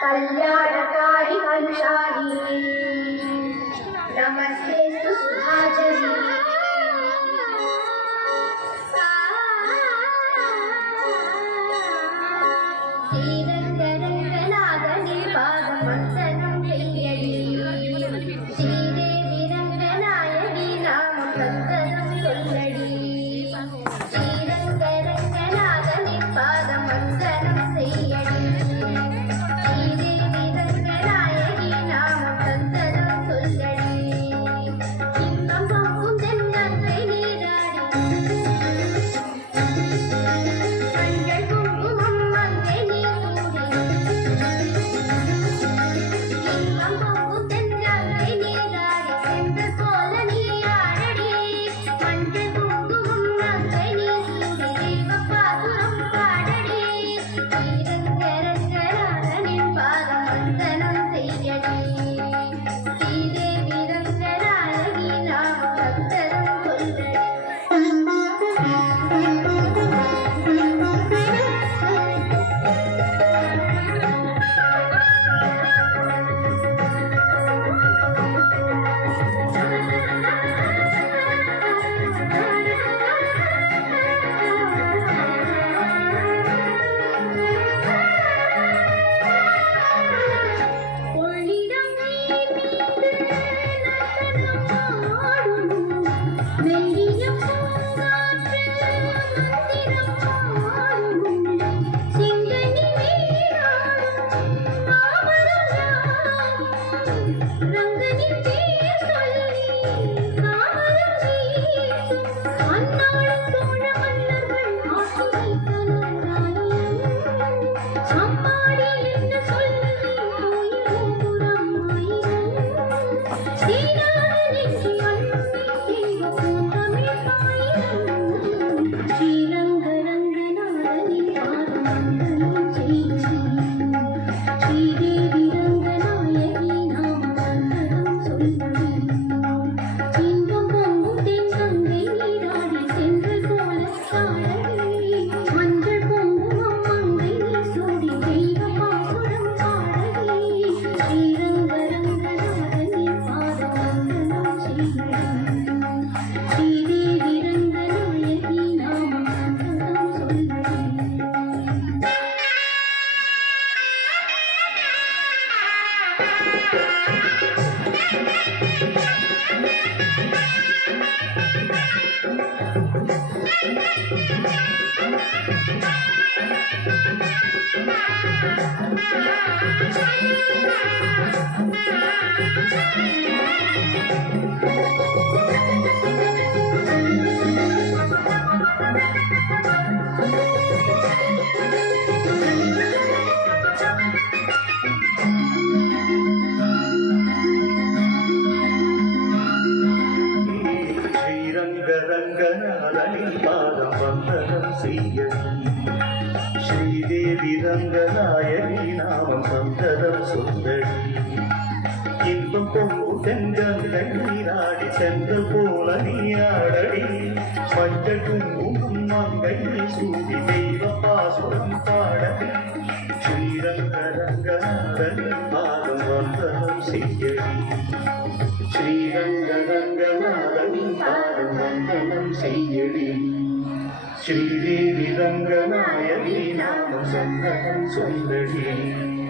कल्याणकारी कलुषारी नमस्ते सुधाजनी श्रीरंगरंगनागने पादमंसनं प्रियडी श्रीदेवी रंगनायकी नाम संतनं सोल्लडी श्रीरंगरंगनागने पादमंसनं प्रियडी श्रीदेवी रंगनायकी नाम संतदं सुंदरी இன்பம் பொங்கும் தென்றல் நீராடி சென்று போல நீராடடி மஞ்சள் குங்குமம் மங்கை சூடி தெய்வ பாசுரம் பாடடி ஸ்ரீரங்கரங்கநாதன் பாதம் வந்தனம் செய்யடி ஸ்ரீரங்கரங்கநாதன் பாதம் வந்தனம் செய்யடி श्रीदेवी रंगनायकी नाम संततं सुंदरी